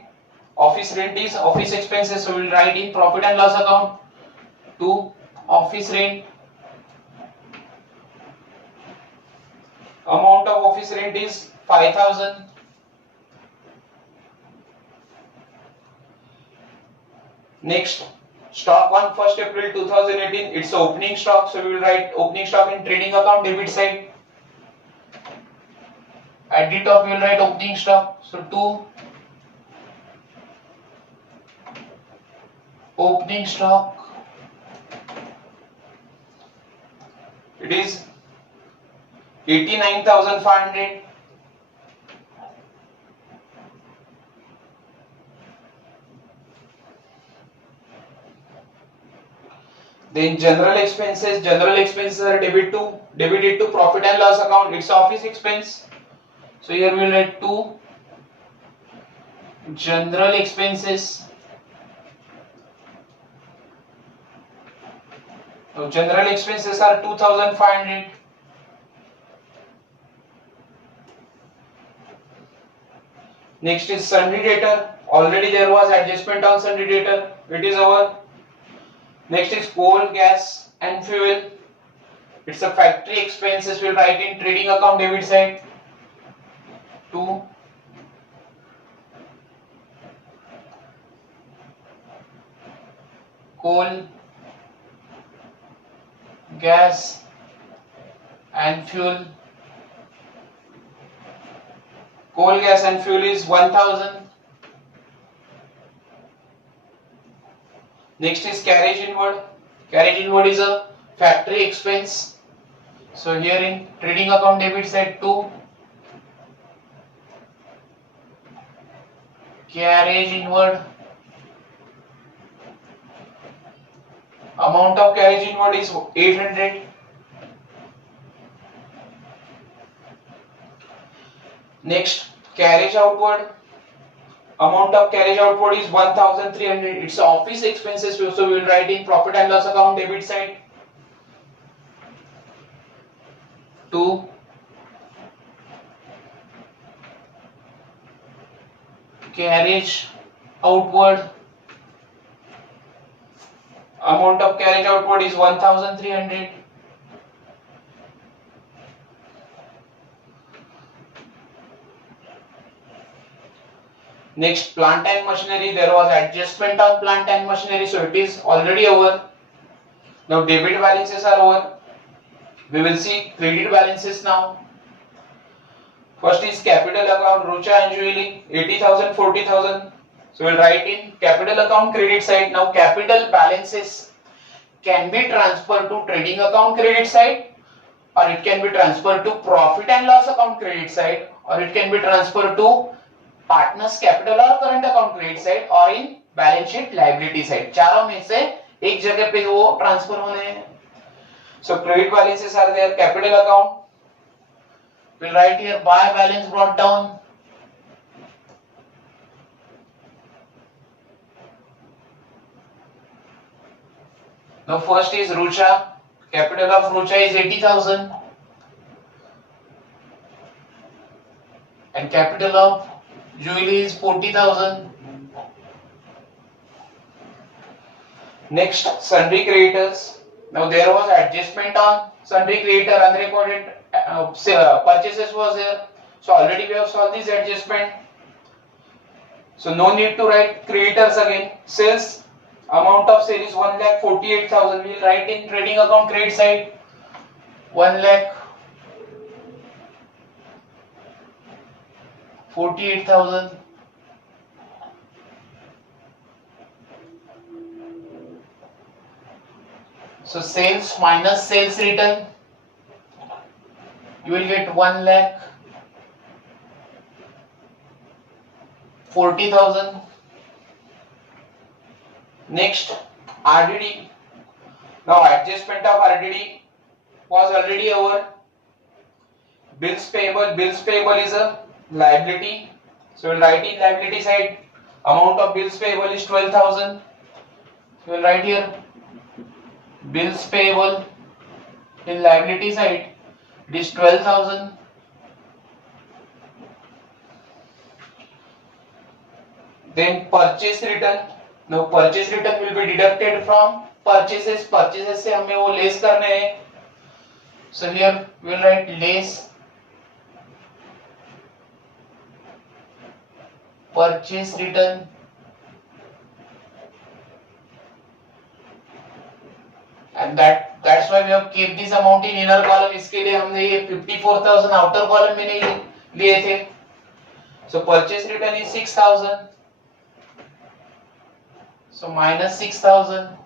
Office rent is office expenses, so we will write in profit and loss account to office rent. Amount of office rent is 5000. Next, stock on 1st April 2018, it's opening stock, so we will write opening stock in trading account debit side. At the top we will write opening stock, so to opening stock, it is 89,500. Then general expenses are debited to profit and loss account. It's office expense. So here we will write to general expenses. So general expenses are 2,500. Next is sundry debtor. Already there was adjustment on sundry debtor. It is over. Next is coal, gas and fuel. It's a factory expenses. We'll write in trading account debit side to coal, gas and fuel. Coal, gas and fuel is 1000. Next is carriage inward. Carriage inward is a factory expense. So here in trading account debit side to carriage inward. Amount of carriage inward is 800. Next, carriage outward. Amount of carriage outward is 1,300. It's office expenses, so we will write in profit and loss account debit side to carriage outward. Amount of carriage outward is 1300. Next, plant and machinery. There was adjustment on plant and machinery, so it is already over. Now debit balances are over. We will see credit balances now. First is capital account, Rucha and Julie, 80,000, 40,000. So we'll write in capital account credit side. Now capital balances can be transferred to trading account credit side, or it can be transferred to profit and loss account credit side, or it can be transferred to partners capital or current account credit side, or in balance sheet liability side. चारों में से एक जगह पे वो transfer होने हैं. So credit balances are there. Capital account, we'll write here buy balance brought down. Now first is Rucha. Capital of Rucha is 80,000 and capital of Julie is 40,000. Next, sundry creditors. Now there was adjustment on sundry creditor, unrecorded purchases was there. So already we have solved this adjustment. So no need to write creditors again. Sales, amount of sale is 1,48,000. We will write in trading account credit side 1,48,000. So sales minus sales return, you will get 1,40,000. Next, RDD. Now adjustment of RDD was already over. Bills payable. Bills payable is a liability. So we'll write in liability side. Amount of bills payable is 12,000. So we'll write here bills payable in liability side. It is 12,000. Then purchase return. Now purchase return will be deducted from purchases. Purchases से हमें वो less करने हैं. So here we will write less purchase return. And that's why we have kept this amount in inner column. इसके लिए हमने ये 54,000 outer column में नहीं लिए थे. So purchase return is 6,000. So minus 6,000.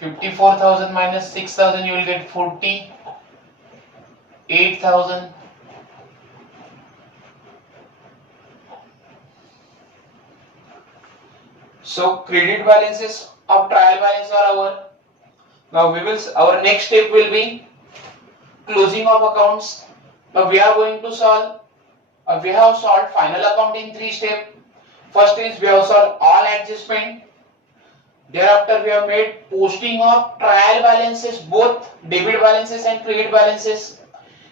$54,000 minus 6,000, you will get 48,000. So credit balances of trial balance are over. Now our next step will be closing of accounts. Now we are going to solve. We have solved final account in 3 steps. First is we have solved all adjustment. Thereafter we have made posting of trial balances, both debit balances and credit balances.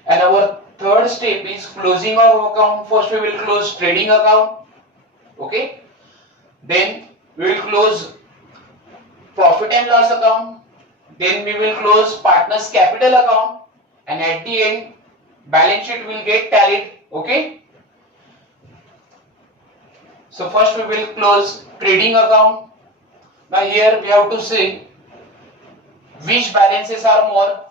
And our third step is closing of account. First we will close trading account. Okay. Then we will close profit and loss account. Then we will close partners capital account. And at the end, balance sheet will get tallied. Okay. So first we will close trading account. Now here we have to say which balances are more.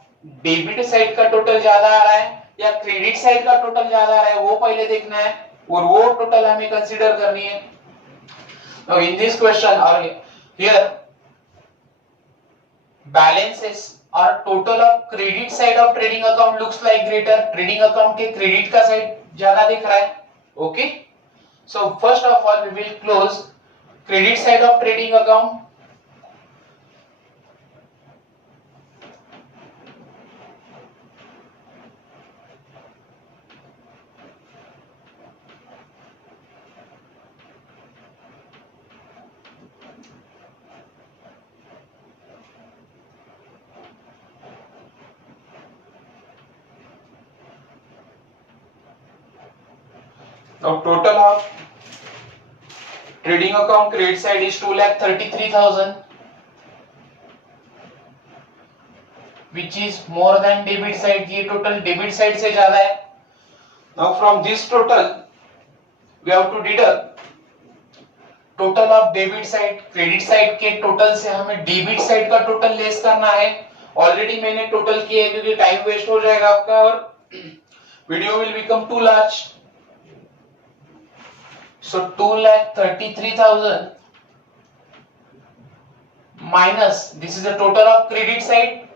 Debit side का total ज्यादा आ रहा है या credit side का total ज्यादा आ रहा है, वो पहले देखना है और वो टोटल हमें कंसीडर करनी है. Now in this question or here balances or total of credit side of trading account looks like greater. Trading account के credit का side ज्यादा दिख रहा है. Okay. So first of all we will close credit side of trading account. Now total of trading account credit side is 2,33,000, which is more than debit side. ये total debit side से ज़्यादा है. Now from this total we have to deduct total of debit side. Credit side के total से हमें debit side का total less करना है. Already मैंने total किया है क्योंकि time waste हो जाएगा आपका और video will become too large. So 2,33,000 minus this is the total of credit side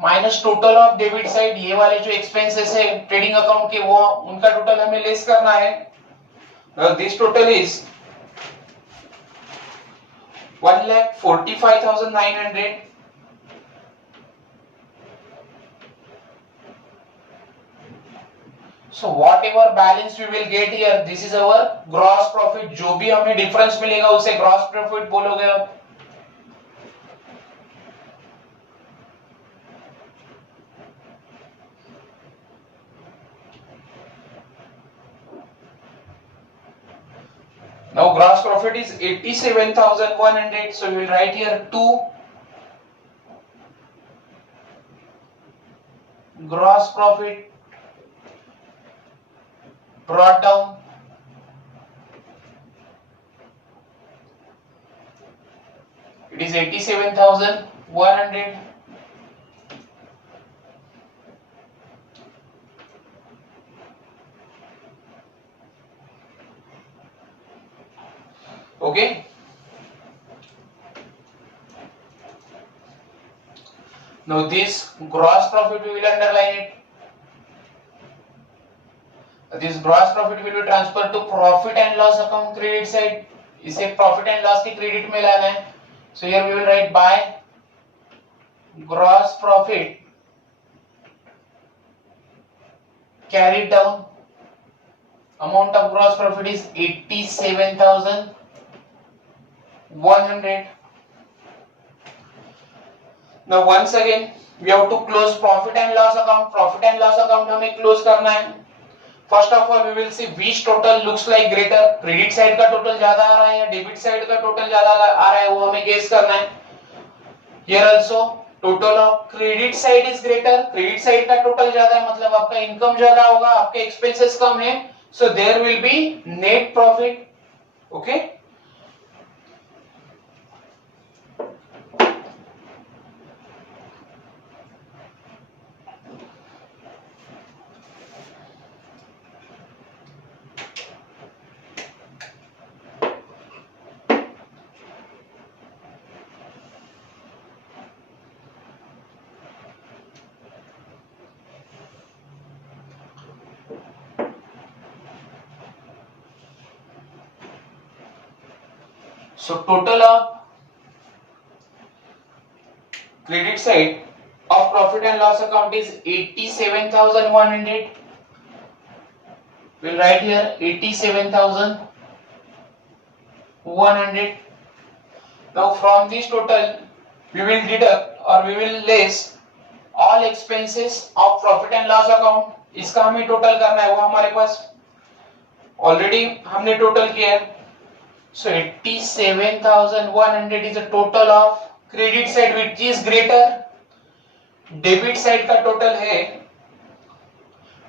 minus total of debit side. ये वाले जो expenses है trading account के वो उनका total हमें लेस करना है. Now this total is 1,45,900. So whatever balance we will get here, this is our gross profit. जो भी हमें difference मिलेगा उसे gross profit बोलोगे आप. Now gross profit is 87,100. So we will write here 2 gross profit brought down it is 87,100. Okay. Now this gross profit we will underline it. This gross profit will be transferred to profit and loss account credit side. इसे profit and loss के credit में लाना है. So here we will write by gross profit carried down. Amount of gross profit is 87,100. Now once again we have to close profit and loss account. Profit and loss account हमें close करना है. First of all we will see which total looks like greater. Credit side का total ज़्यादा आ रहा है या debit side का total ज़्यादा आ रहा है वो हमें guess करना है. Here also total of credit side is greater. Credit side का total ज़्यादा है मतलब आपका income ज़्यादा होगा, आपके expenses कम है. So there will be net profit. Okay. So total of credit side of profit and loss account is 87,100. We'll write here 87,100. Now from this total we will deduct or we will less all expenses of profit and loss account. इसका हमें total करना है वो हमारे पास already हमने total किया है. So 87,100 is the total of credit side which is greater. Debit side का total है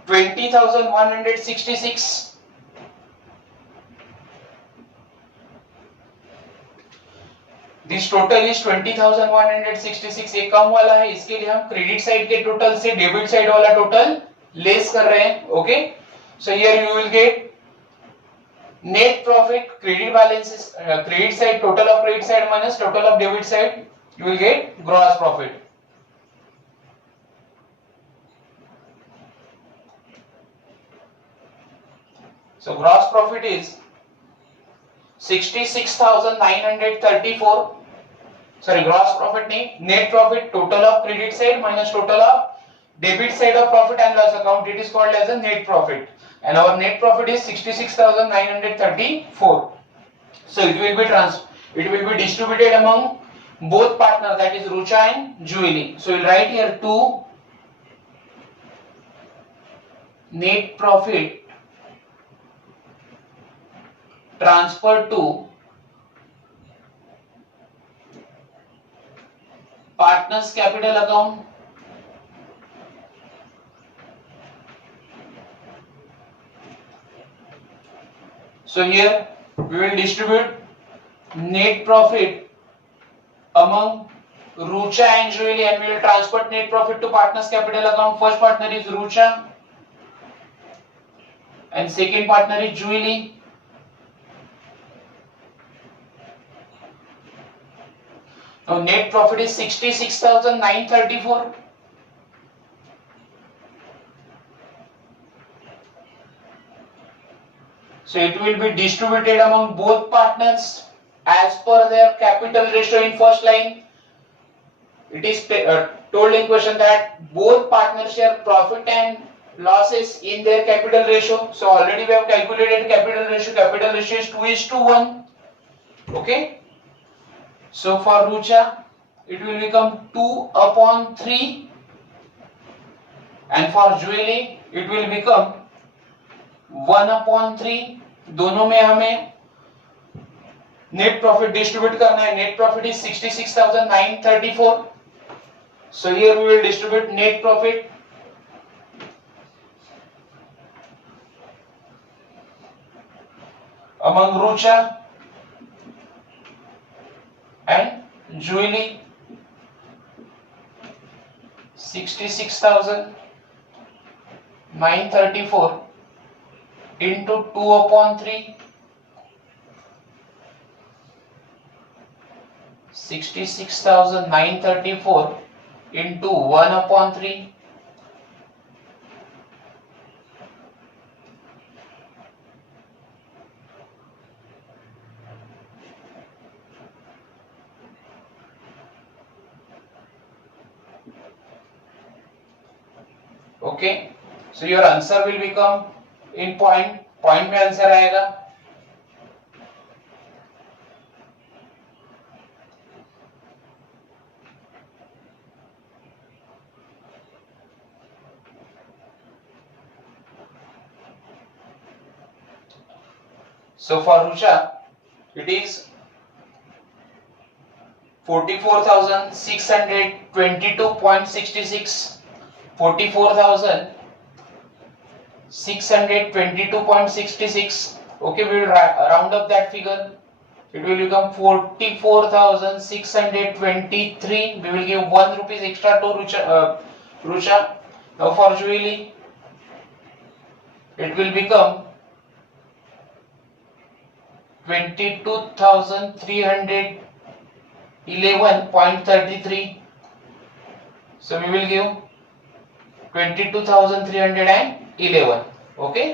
20,166. This total is 20,166. ये कम वाला है इसके लिए हम credit side के total से debit side वाला total less कर रहे हैं. Okay. So here you will get net profit. Credit balance is credit side, total of credit side minus total of debit side, you will get gross profit. So gross profit is 66,934. Sorry, gross profit नहीं, net profit, total of credit side minus total of debit side of profit and loss account. It is called as a net profit. And our net profit is 66,934. So it will be distributed among both partners, that is Rucha and Julie. So we'll write here 2 net profit transferred to partners capital account. So here we will distribute net profit among Rucha and Julie, and we will transfer net profit to partners capital account. First partner is Rucha and second partner is Julie. Now net profit is 66,934. So it will be distributed among both partners as per their capital ratio in first line. It is told in question that both partners share profit and losses in their capital ratio. So already we have calculated capital ratio. Capital ratio is 2:1. Okay. So for Rucha, it will become 2/3, and for Julie, it will become 1/3. दोनों में हमें net profit distribute करना है. Net profit is 66,934. So here we will distribute net profit among Rucha and Julie. 66,934 into 2/3. 66,934 into 1/3. Okay, so your answer will become in point में answer आएगा. So for Rucha, it is 44,622.66. 44,622.66. Okay, we will round up that figure. It will become 44,623. We will give 1 rupees extra to Rucha. Now for Julie, it will become 22,311.33. So we will give 22,311. Okay.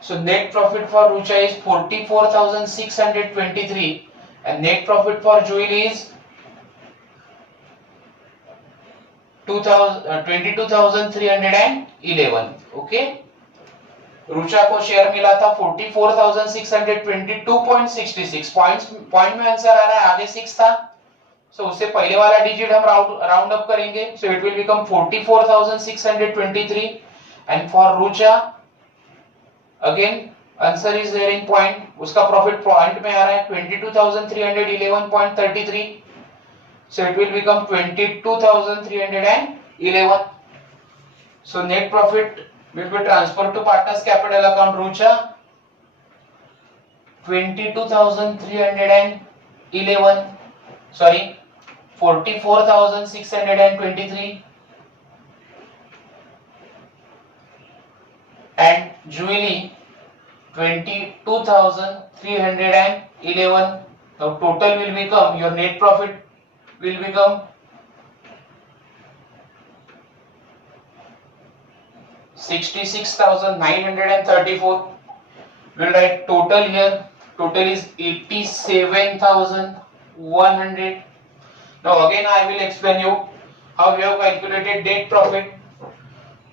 So net profit for Rucha is 44,623 and net profit for Julie is 22,311. Okay. Rucha को share मिला था 44,622.66. Point में answer आ रहा है, आगे 6 था. सो उससे पहले वाला डिजिट हम राउंड अप करेंगे. So it will become 44,623 and for Rucha again answer is there in point. उसका प्रॉफिट पॉइंट में आ रहा है 22,311.33. So it will become 22,311. So net profit will be transferred to partners capital account. Rucha 22,311, sorry 44,623 and Julie 22,311. Now total will become, your net profit will become 66,934. We'll write total here. Total is 87,100. Now again I will explain you how we have calculated net profit.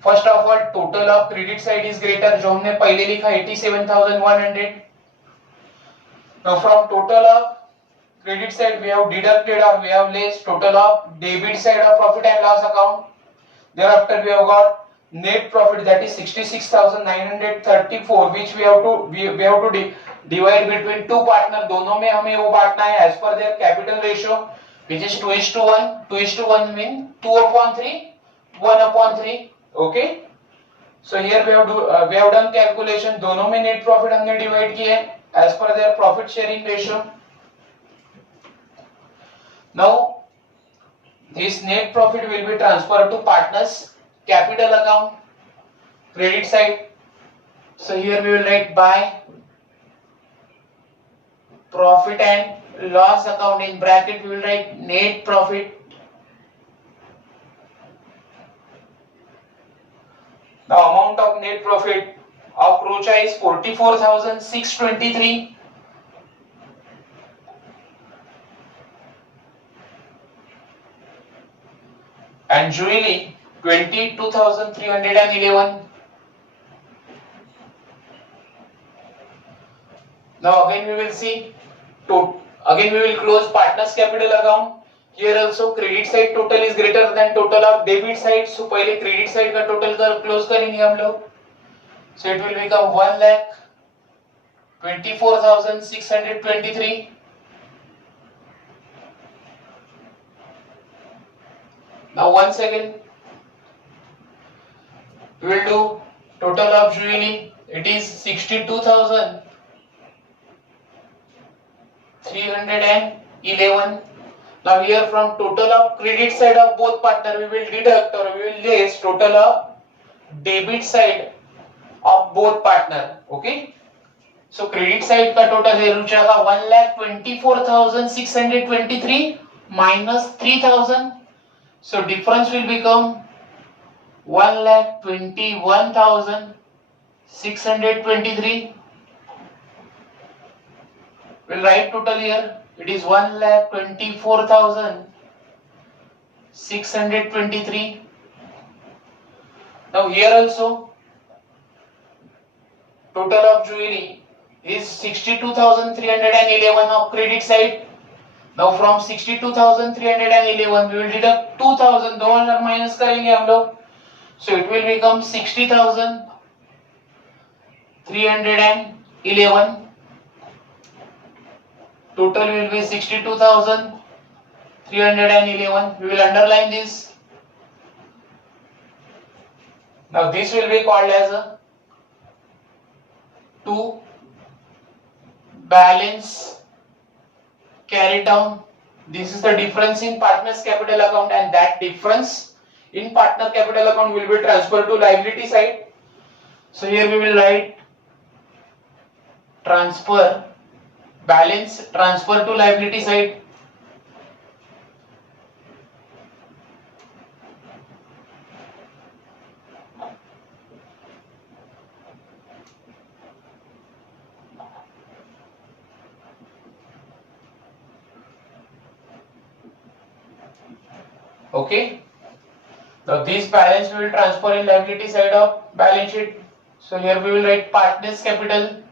First of all, total of credit side is greater, जो हमने पहले लिखा 87,100. Now from total of credit side we have deducted or we have less total of debit side of profit and loss account. Thereafter we have got net profit, that is 66,934, which we have to divide between two partner, दोनों में हमें वो बांटना है as per their capital ratio which is 2:1. 2:1 mean 2/3, 1/3. Okay, so here we have done calculation. दोनों में net profit हमने divide किया है as per their profit sharing ratio. Now this net profit will be transferred to partners capital account, credit side. So here we will write by profit and loss account, in bracket we will write net profit. The amount of net profit of Rocha is 44,623. And Julie 22,311. Now again we will see again we will close partners capital account. Here also credit side total is greater than total of debit side, so पहले credit side का total close करेंगे हम लोग. So it will become 1,24,623. Now once again we will do total of Julie. It is 62,311. Now here from total of credit side of both partner we will deduct or we will less total of debit side of both partner. Okay, so credit side का total है रुचा का 1,24,623 minus 3,000. So difference will become 1,21,623. We'll write total here. It is 1,24,623. Now here also total of Julie is 62,311 of credit side. Now from 62,311 we will deduct 2,000, 200 minus करेंगे हम लोग. So it will become 60,311. Total will be 62,311. We will underline this. Now this will be called as a to balance carried down. This is the difference in partners capital account, and that difference in partner capital account will be transferred to liability side. So here we will write balance transfer to liability side. Okay, now this balance we will transfer in liability side of balance sheet. So here we will write partners capital.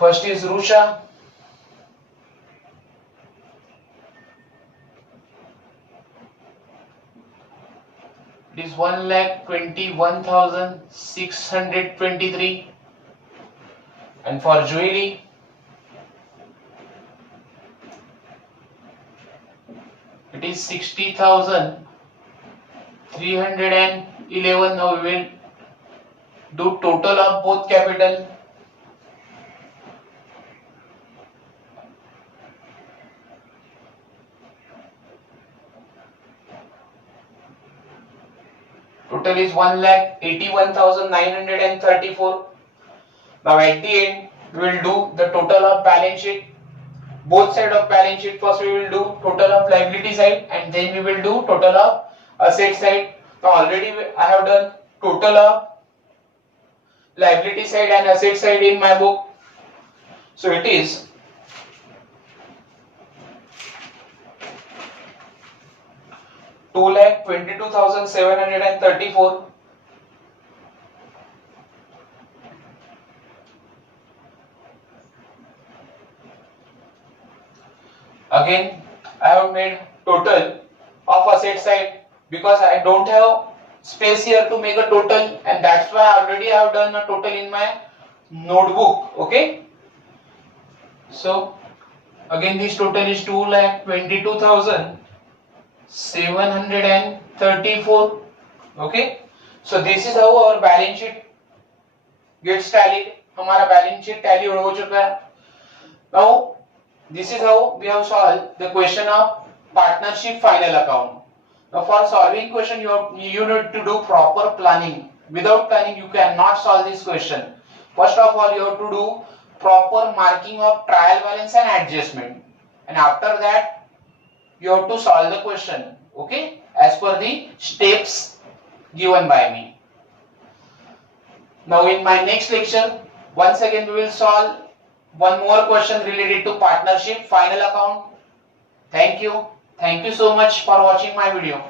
First is Rusha. It is 1,21,623. And for Julie it is 60,311. Now we will do total of both capital. Total is 1,81,934. Now at the end we will do the total of balance sheet, both side of balance sheet. First we will do total of liability side and then we will do total of asset side. Now already I have done total of liability side and asset side in my book. So it is 2,22,734. Again I have made total of asset side because I don't have space here to make a total, and that's why already I have done a total in my notebook. Okay, so again this total is 2,22,734. Okay, so this is how our balance sheet gets tallied. हमारा balance sheet tally हो चुका है. Now this is how we have solved the question of partnership final account. Now for solving question you need to do proper planning. Without planning you cannot solve this question. First of all you have to do proper marking of trial balance and adjustment, and after that you have to solve the question, okay, as per the steps given by me. Now in my next lecture once again we will solve one more question related to partnership final account. Thank you so much for watching my video.